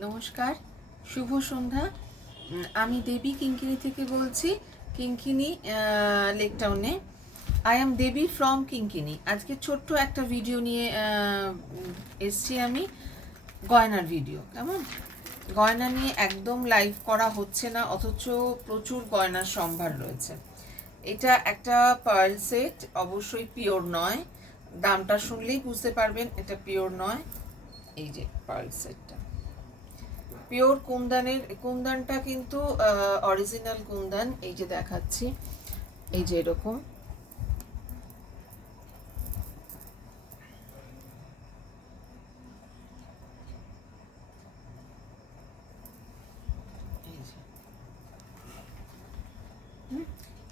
নমস্কার, শুভ সন্ধ্যা। আমি দেবী কিঙ্কিনি থেকে বলছি, কিঙ্কিনি লেক টাউনে। আই এম দেবী ফ্রম কিঙ্কিনি। আজকে ছোট্ট একটা ভিডিও নিয়ে এসছি আমি, গয়নার ভিডিও। কেমন? গয়না নিয়ে একদম লাইভ করা হচ্ছে না, অথচ প্রচুর গয়নার সম্ভার রয়েছে। এটা একটা পার্ল সেট, অবশ্যই পিওর নয়। দামটা শুনলেই বুঝতে পারবেন এটা পিওর নয়। এই যে পার্ল সেটটা, পিওর কুন্দনটা কিন্তু অরিজিনাল কুন্দন। এই যে দেখাচ্ছি, এই যে এরকম।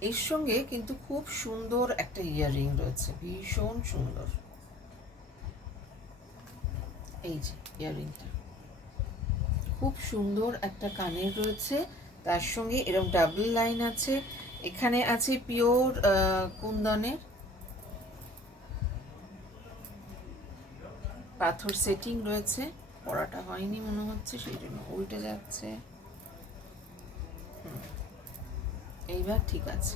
এর সঙ্গে কিন্তু খুব সুন্দর একটা ইয়াররিং রয়েছে, ভীষণ সুন্দর। এই যে ইয়াররিংটা খুব সুন্দর একটা কানের রয়েছে, তার সঙ্গে এরকম ডাবল লাইন আছে। এখানে আছে পিওর কুন্দনের পাথর সেটিং রয়েছে। পড়াটা হয়নি মনে হচ্ছে, সেই জন্য উল্টে যাচ্ছে। এইবার ঠিক আছে।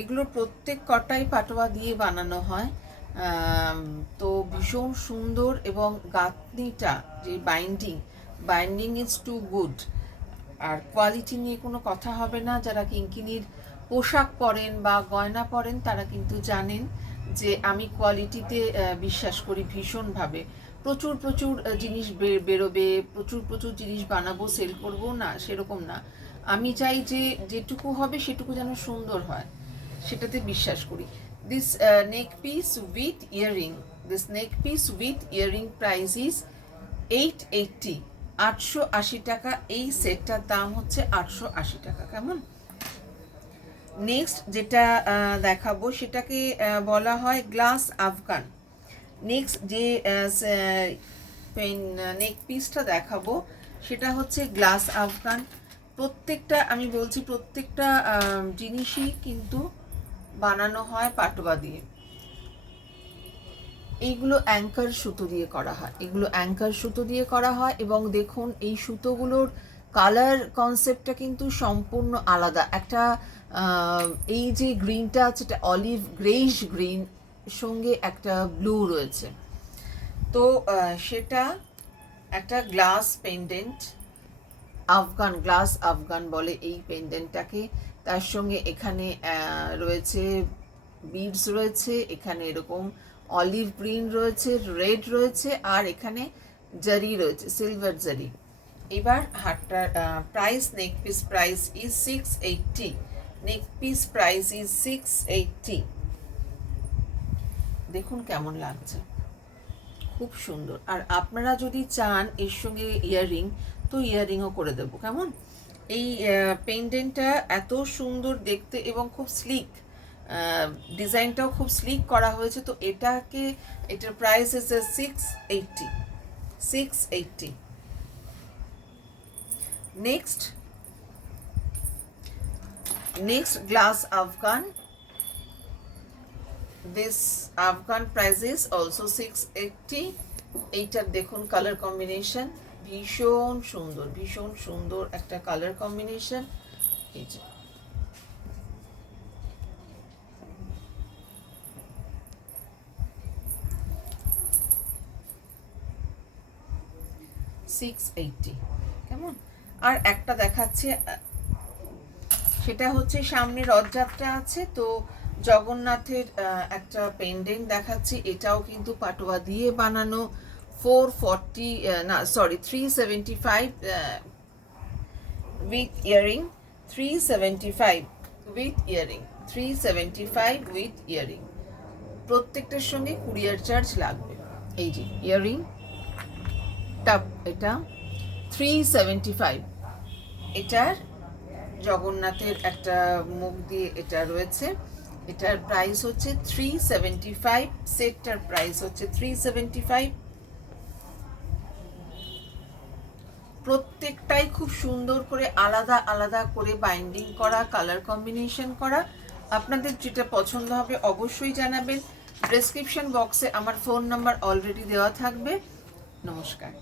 এগুলো প্রত্যেক কটাই পাটোয়া দিয়ে বানানো হয়। তো ভীষণ সুন্দর, এবং গাঁথনিটা যে বাইন্ডিং ইজ টু গুড। আর কোয়ালিটি নিয়ে কোনো কথা হবে না। যারা কিঙ্কিনির পোশাক পরেন বা গয়না পরেন তারা কিন্তু জানেন যে আমি কোয়ালিটিতে বিশ্বাস করি ভীষণভাবে। প্রচুর প্রচুর জিনিস বেরোবে, প্রচুর জিনিস বানাবো, সেল করবো, না সেরকম না। আমি চাই যে যেটুকু হবে সেটুকু যেন সুন্দর হয়, সেটাতে বিশ্বাস করি। This neck piece with earring, price is 880, 880 টাকা। এই সেটটার দাম হচ্ছে 880 টাকা। কেমন? নেক্সট যেটা দেখাবো সেটাকে বলা হয় গ্লাস আফগান। নেক্সট যে নেক পিসটা দেখাবো সেটা হচ্ছে গ্লাস আফগান। প্রত্যেকটা আমি বলছি, প্রত্যেকটা জিনিসই কিন্তু বানানো হয় পাটোয়া দিয়ে। এইগুলো অ্যাঙ্কার সুতো দিয়ে করা হয়, এবং দেখুন এই সুতোগুলোর কালার কনসেপ্টটা কিন্তু সম্পূর্ণ আলাদা। একটা এই যে গ্রিনটা আছে, এটা অলিভ গ্রেইশ গ্রিন, সঙ্গে একটা ব্লু রয়েছে। তো সেটা একটা গ্লাস পেন্ডেন্ট, গ্লাস আফগান বলে এই পেন্ডেন্টটাকে। তার সঙ্গে এখানে রয়েছে বিডস রয়েছে, এখানে এরকম অলিভ গ্রিন রয়েছে, রেড রয়েছে, আর এখানে জারি রয়েছে, সিলভার জারি। এবার হাটটার নেক পিস প্রাইস ইজ 680। দেখুন কেমন লাগছে, খুব সুন্দর। আর আপনারা যদি চান এর সঙ্গে ইয়াররিং, তো ইয়াররিংও করে দেবো। কেমন? এই পেন্ডেন্টটা এত সুন্দর দেখতে এবং খুব স্লিক, ডিজাইনটাও খুব স্লিক করা হয়েছে। তো এটার price is 680। Next glass Afghan. This Afghan price is also 680। এইটার দেখুন কালার কম্বিনেশন, ভীষণ সুন্দর একটা কালার কম্বিনেশন। এই যে 680। কেমন? আর একটা দেখাচ্ছে, সেটা হচ্ছে সামনে রথযাত্রা আছে, তো জগন্নাথের একটা পেন্ডেন্ট দেখাচ্ছি। এটাও কিন্তু পাটোয়া দিয়ে বানানো। 440, না sorry, 375 with earring. 375 with earring 375 with earring. প্রত্যেকটার সঙ্গে কুরিয়ার চার্জ লাগবে। এই যে ইয়ারিং এটা 375। এটার জগন্নাথের একটা মুখ দিয়ে এটা রয়েছে। এটার প্রাইস হচ্ছে 375। সেটটার প্রাইস হচ্ছে 375। প্রত্যেকটাই খুব সুন্দর করে আলাদা আলাদা করে বাইন্ডিং করা, কালার কম্বিনেশন করা। আপনাদের যেটা পছন্দ হবে অবশ্যই জানাবেন। ডেসক্রিপশন বক্সে আমার ফোন নাম্বার অলরেডি দেওয়া থাকবে। নমস্কার।